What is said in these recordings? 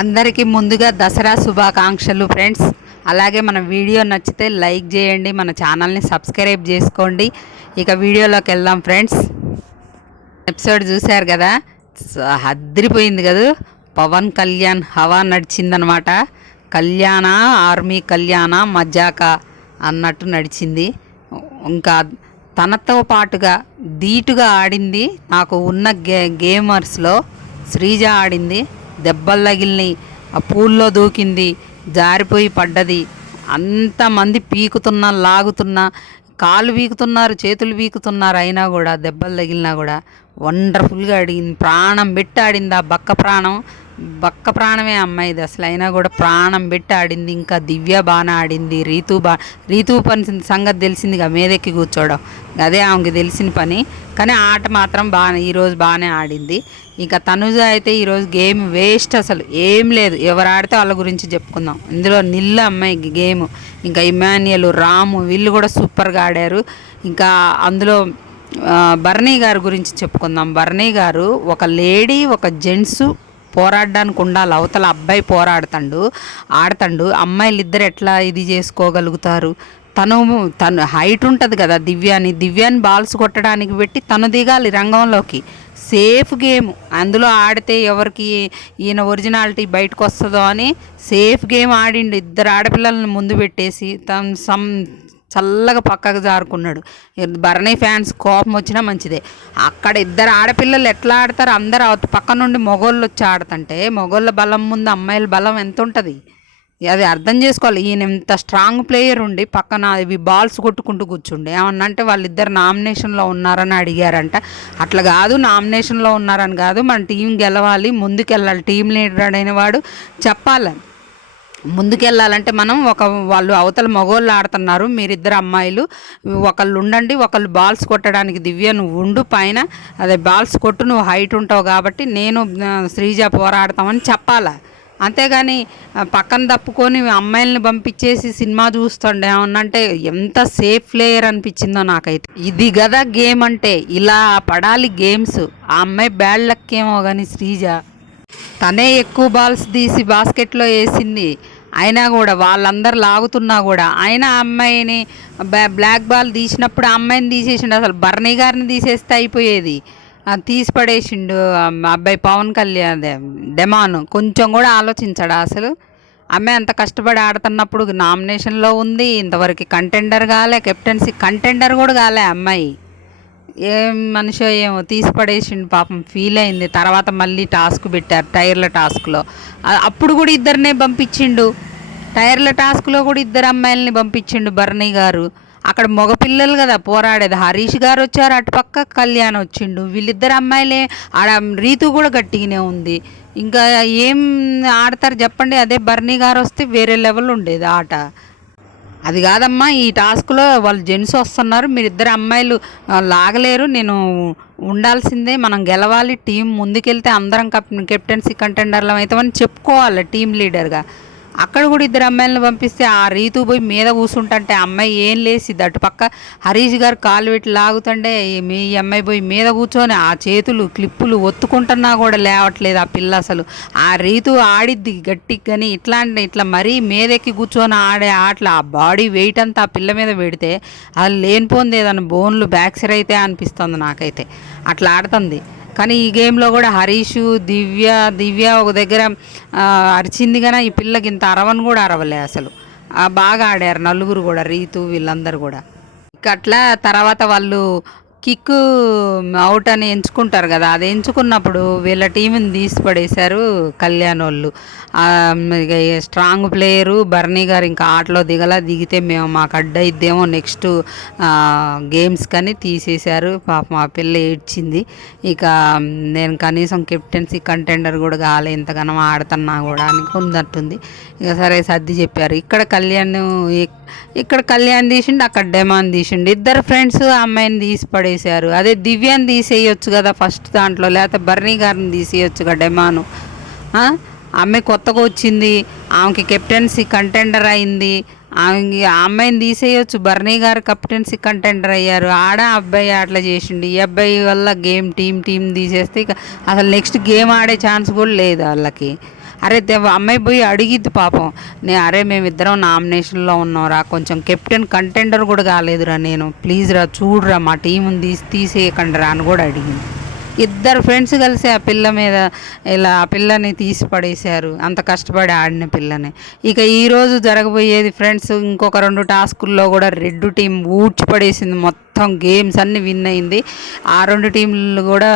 అందరికీ ముందుగా దసరా శుభాకాంక్షలు ఫ్రెండ్స్. అలాగే మన వీడియో నచ్చితే లైక్ చేయండి, మన ఛానల్ని సబ్స్క్రైబ్ చేసుకోండి. ఇక వీడియోలోకి వెళ్దాం ఫ్రెండ్స్. ఎపిసోడ్ చూశారు కదా, అదిరిపోయింది కదా. పవన్ కళ్యాణ్ హవా నడిచిందనమాట. కళ్యాణ ఆర్మీ కళ్యాణ మజాక అన్నట్టు నడిచింది. ఇంకా తనతో పాటుగా ధీటుగా ఆడింది నాకు ఉన్న గేమర్స్లో శ్రీజ ఆడింది. దెబ్బలు తగిలినాయి, ఆ పూల్లో దూకింది, జారిపోయి పడ్డది. అంతమంది పీకుతున్నా లాగుతున్నా, కాళ్ళు పీకుతున్నారు, చేతులు పీకుతున్నారు, అయినా కూడా దెబ్బలు తగిలినా కూడా వండర్ఫుల్గా ఆడింది. ప్రాణం పెట్టి ఆడింది. ఆ బక్క ప్రాణమే అమ్మాయిది అసలు. అయినా కూడా ప్రాణం పెట్టి ఆడింది. ఇంకా దివ్య బాగా ఆడింది. రీతు పని సంగతి తెలిసిందిగా, మీదెక్కి కూర్చోవడం అదే ఆమెకి తెలిసిన పని. కానీ ఆట మాత్రం ఈరోజు బాగానే ఆడింది. ఇంకా తనుజ అయితే ఈరోజు గేమ్ వేస్ట్, అసలు ఏం లేదు. ఎవరు ఆడితే వాళ్ళ గురించి చెప్పుకుందాం. ఇందులో నిల్ల అమ్మాయి గేమ్. ఇంకా ఇమాన్యుయల్, రాము వీళ్ళు కూడా సూపర్గా ఆడారు. ఇంకా అందులో బర్నీ గారి గురించి చెప్పుకుందాం. బర్నీ గారు ఒక లేడీ ఒక జెంట్స్ పోరాడడానికి ఉండాలి. అవతల అబ్బాయి ఆడతాడు, అమ్మాయిలు ఇద్దరు ఎట్లా ఇది చేసుకోగలుగుతారు? తను హైట్ ఉంటుంది కదా దివ్యాని బాల్స్ కొట్టడానికి పెట్టి తను దిగాలి రంగంలోకి. Safe game. అందులో ఆడితే ఎవరికి ఈయన ఒరిజినాలిటీ బయటకు వస్తుందో అని సేఫ్ గేమ్ ఆడిండు. ఇద్దరు ఆడపిల్లలను ముందు పెట్టేసి తను చల్లగా పక్కకు జారుకున్నాడు. భరణి ఫ్యాన్స్ కోపం వచ్చినా మంచిదే. అక్కడ ఇద్దరు ఆడపిల్లలు ఎట్లా ఆడతారు? అందరూ పక్క నుండి మొగోళ్ళు వచ్చి ఆడుతుంటే మొగోళ్ళ బలం ముందు అమ్మాయిల బలం ఎంత ఉంటుంది? అది అర్థం చేసుకోవాలి. ఈయన ఇంత స్ట్రాంగ్ ప్లేయర్ ఉండి పక్కన ఇవి బాల్స్ కొట్టుకుంటూ కూర్చుండే. ఏమన్నా అంటే వాళ్ళిద్దరు నామినేషన్లో ఉన్నారని అడిగారంట. అట్లా కాదు, నామినేషన్లో ఉన్నారని కాదు, మన టీం గెలవాలి, ముందుకెళ్ళాలి. టీం లీడర్ అయిన వాడు చెప్పాలి. ముందుకెళ్ళాలంటే వాళ్ళు అవతల మగోళ్ళు ఆడుతున్నారు, మీరిద్దరు అమ్మాయిలు ఒకళ్ళు ఉండండి, ఒకళ్ళు బాల్స్ కొట్టడానికి దివ్య నువ్వు ఉండు పైన, అదే బాల్స్ కొట్టు, నువ్వు హైట్ ఉంటావు కాబట్టి నేను శ్రీజ పోరాడతామని చెప్పాలా. అంతేగాని పక్కన తప్పుకొని అమ్మాయిలని పంపించేసి సినిమా చూస్తుండే ఏమన్నంటే ఎంత సేఫ్ ప్లేయర్ అనిపించిందో నాకైతే. ఇది కదా గేమ్ అంటే, ఇలా పడాలి గేమ్స్. ఆ అమ్మాయి బ్యాడ్ లక్ ఏమో కానీ శ్రీజ తనే ఎక్కువ బాల్స్ తీసి బాస్కెట్లో వేసింది. అయినా కూడా వాళ్ళందరూ లాగుతున్నా కూడా ఆయన అమ్మాయిని బ్లాక్ బాల్ తీసినప్పుడు ఆ అమ్మాయిని తీసేసిండు. అసలు బర్నీ గారిని తీసేస్తే అయిపోయేది. తీసి పడేసిండు అబ్బాయి పవన్ కళ్యాణ్ డెమాన్. కొంచెం కూడా ఆలోచించాడు అసలు. అమ్మాయి అంత కష్టపడి ఆడుతున్నప్పుడు నామినేషన్లో ఉంది, ఇంతవరకు కంటెండర్ కాలే, కెప్టెన్సీ కంటెండర్ కూడా కాలే అమ్మాయి. ఏం మనిషో ఏమో తీసి పడేసిండు. పాపం ఫీల్ అయింది. తర్వాత మళ్ళీ టాస్క్ పెట్టారు, టైర్ల టాస్క్లో. అప్పుడు కూడా ఇద్దరినే పంపించిండు. టైర్ల టాస్క్లో కూడా ఇద్దరు అమ్మాయిలని పంపించిండు బర్నీ గారు. అక్కడ మగపిల్లలు కదా పోరాడేది. హరీష్ గారు వచ్చారు, అటుపక్క కళ్యాణ్ వచ్చిండు. వీళ్ళిద్దరు అమ్మాయిలే ఆడ. రీతు కూడా గట్టిగానే ఉంది. ఇంకా ఏం ఆడతారు చెప్పండి? అదే బర్నీ గారు వస్తే వేరే లెవెల్ ఉండేది ఆట. అది కాదమ్మా, ఈ టాస్క్లో వాళ్ళు జెంట్స్ వస్తున్నారు, మీరిద్దరు అమ్మాయిలు లాగలేరు, నేను ఉండాల్సిందే, మనం గెలవాలి, టీం ముందుకెళ్తే అందరం కెప్టెన్సీ కంటెండర్లం అవుతామని చెప్పుకోవాలి టీం లీడర్గా. అక్కడ కూడా ఇద్దరు అమ్మాయిలను పంపిస్తే ఆ రీతు పోయి మీద కూర్చుంటుంటే అమ్మాయి ఏం లేసిద్ది. అటుపక్క హరీష్ గారు కాలు పెట్టి లాగుతుంటే మీ అమ్మాయి పోయి మీద కూర్చొని ఆ చేతులు క్లిప్పులు ఒత్తుకుంటున్నా కూడా లేవట్లేదు ఆ పిల్ల అసలు. ఆ రీతు ఆడిద్ది గట్టిగా, కానీ ఇట్లా మరీ మీదెక్కి కూర్చొని ఆడే ఆటలు ఆ బాడీ వెయిట్ అంతా ఆ పిల్ల మీద పెడితే అది లేనిపోంది ఏదన్నా బోన్లు బ్యాక్సర్ అయితే అనిపిస్తుంది నాకైతే. అట్లా ఆడుతుంది. కానీ ఈ గేమ్లో కూడా హరీషు దివ్య ఒక దగ్గర అరిచింది, కానీ ఈ పిల్లకి ఇంత అరవని కూడా అరవలే అసలు. బాగా ఆడారు నలుగురు కూడా, రీతు వీళ్ళందరూ కూడా. అట్లా తర్వాత వాళ్ళు కిక్ అవుట్ అని ఎంచుకుంటారు కదా, అది ఎంచుకున్నప్పుడు వీళ్ళ టీంని తీసి పడేశారు కళ్యాణ్ వాళ్ళు. ఇక స్ట్రాంగ్ ప్లేయరు బర్నీ గారు ఇంకా ఆటలో దిగితే మాకు అడ్డయిద్దేమో నెక్స్ట్ గేమ్స్ కానీ తీసేశారు. పాప మా పిల్ల ఏడ్చింది. ఇక నేను కనీసం కెప్టెన్సీ కంటెండర్ కూడా కాలే, ఇంతగానో ఆడుతున్నా కూడా అనుకున్నట్టుంది. ఇక సరే సర్ది చెప్పారు. ఇక్కడ కళ్యాణ్ తీసిండు, అక్కడ డెమాన్ తీసిండు. ఇద్దరు ఫ్రెండ్స్ అమ్మాయిని తీసి పడేశారు. అదే దివ్యాన్ని తీసేయచ్చు కదా ఫస్ట్ దాంట్లో, లేకపోతే బర్నీ గారిని తీసేయచ్చుగా డెమాను. అమ్మాయి కొత్తగా వచ్చింది, ఆమెకి కెప్టెన్సీ కంటెండర్ అయింది, ఆ అమ్మాయిని తీసేయచ్చు. బర్నీ గారు కెప్టెన్సీ కంటెండర్ అయ్యారు. అబ్బాయి అట్లా చేసిండు. ఈ అబ్బాయి వల్ల టీం తీసేస్తే ఇక అసలు నెక్స్ట్ గేమ్ ఆడే ఛాన్స్ కూడా లేదు వాళ్ళకి. అరే అమ్మాయి పోయి అడిగిద్ది పాపం. అరే మేమిద్దరం నామినేషన్లో ఉన్నాంరా, కొంచెం కెప్టెన్ కంటెండర్ కూడా కాలేదురా నేను, ప్లీజ్ రా చూడరా మా టీంని తీసేయకండి రా అని కూడా అడిగింది. ఇద్దరు ఫ్రెండ్స్ కలిసి ఆ పిల్ల మీద ఇలా ఆ పిల్లని తీసి పడేశారు, అంత కష్టపడి ఆడిన పిల్లని. ఇక ఈరోజు జరగబోయేది ఫ్రెండ్స్, ఇంకొక 2 టాస్కుల్లో కూడా రెడ్ టీం ఊడ్చి పడేసింది, మొత్తం గేమ్స్ అన్ని విన్ అయింది. ఆ 2 టీంలు కూడా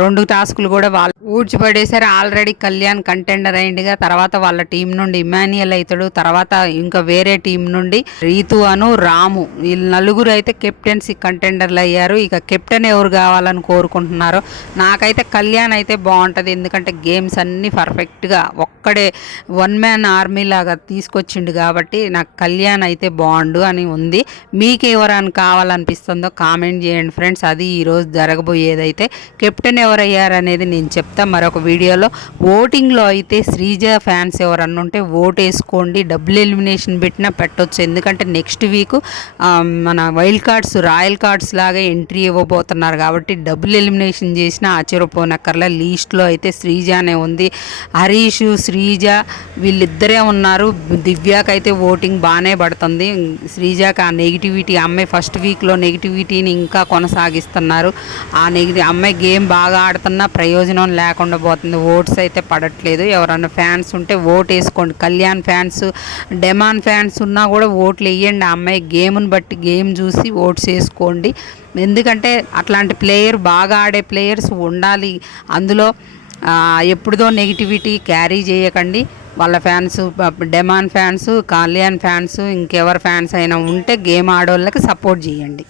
2 టాస్కులు కూడా వాళ్ళు ఊడ్చి పడేశారు. ఆల్రెడీ కళ్యాణ్ కంటెండర్ అయిందిగా, తర్వాత వాళ్ళ టీం నుండి ఇమాన్యుయల్ అవుతాడు, తర్వాత ఇంకా వేరే టీం నుండి రీతు అను రాము, వీళ్ళు నలుగురు అయితే కెప్టెన్సీ కంటెండర్లు అయ్యారు. ఇక కెప్టెన్ ఎవరు కావాలని కోరుకుంటున్నారో, నాకైతే కళ్యాణ్ అయితే బాగుంటుంది, ఎందుకంటే గేమ్స్ అన్నీ పర్ఫెక్ట్గా ఒక్కడే వన్ మ్యాన్ ఆర్మీ లాగా తీసుకొచ్చిండు కాబట్టి నాకు కళ్యాణ్ అయితే బాగుండు అని ఉంది. మీకు ఎవరైనా కావాలనిపిస్తుందో కామెంట్ చేయండి ఫ్రెండ్స్. అది ఈరోజు జరగబోయేదైతే కెప్టెన్ ఎవరయ్యారు అనేది నేను చెప్తాను మరొక వీడియోలో. ఓటింగ్లో అయితే శ్రీజ ఫ్యాన్స్ ఎవరన్నా ఉంటే ఓట్ వేసుకోండి, డబుల్ ఎలిమినేషన్ పెట్టినా పెట్టవచ్చు, ఎందుకంటే నెక్స్ట్ వీక్ మన వైల్డ్ కార్డ్స్ రాయల్ కార్డ్స్ లాగా ఎంట్రీ ఇవ్వబోతున్నారు కాబట్టి డబుల్ ఎలిమినేషన్ చేసినా ఆశ్చర్యపోనక్కర్లా. లీస్ట్లో అయితే శ్రీజానే ఉంది, హరీష్ శ్రీజ వీళ్ళిద్దరే ఉన్నారు. దివ్యాకైతే ఓటింగ్ బాగానే పడుతుంది, శ్రీజాకి ఆ నెగిటివిటీ, అమ్మాయి ఫస్ట్ వీక్లో నెగిటివిటీని ఇంకా కొనసాగిస్తున్నారు. ఆ అమ్మాయి గేమ్ బాగా ఆడుతున్నా ప్రయోజనం లేకుండా పోతుంది, ఓట్స్ అయితే పడట్లేదు. ఎవరన్నా ఫ్యాన్స్ ఉంటే ఓట్ వేసుకోండి, కళ్యాణ్ ఫ్యాన్స్ డెమాన్ ఫ్యాన్స్ ఉన్నా కూడా ఓట్లు వేయండి. ఆ అమ్మాయి గేమ్ని బట్టి గేమ్ చూసి ఓట్స్ వేసుకోండి, ఎందుకంటే అట్లాంటి ప్లేయర్ బాగా ఆడే ప్లేయర్స్ ఉండాలి అందులో. ఎప్పుడుదో నెగిటివిటీ క్యారీ చేయకండి. వాళ్ళ fans demon fans, Kalyan fans, ఇంకెవరి ఫ్యాన్స్ అయినా ఉంటే గేమ్ ఆడోళ్ళకి సపోర్ట్ చేయండి.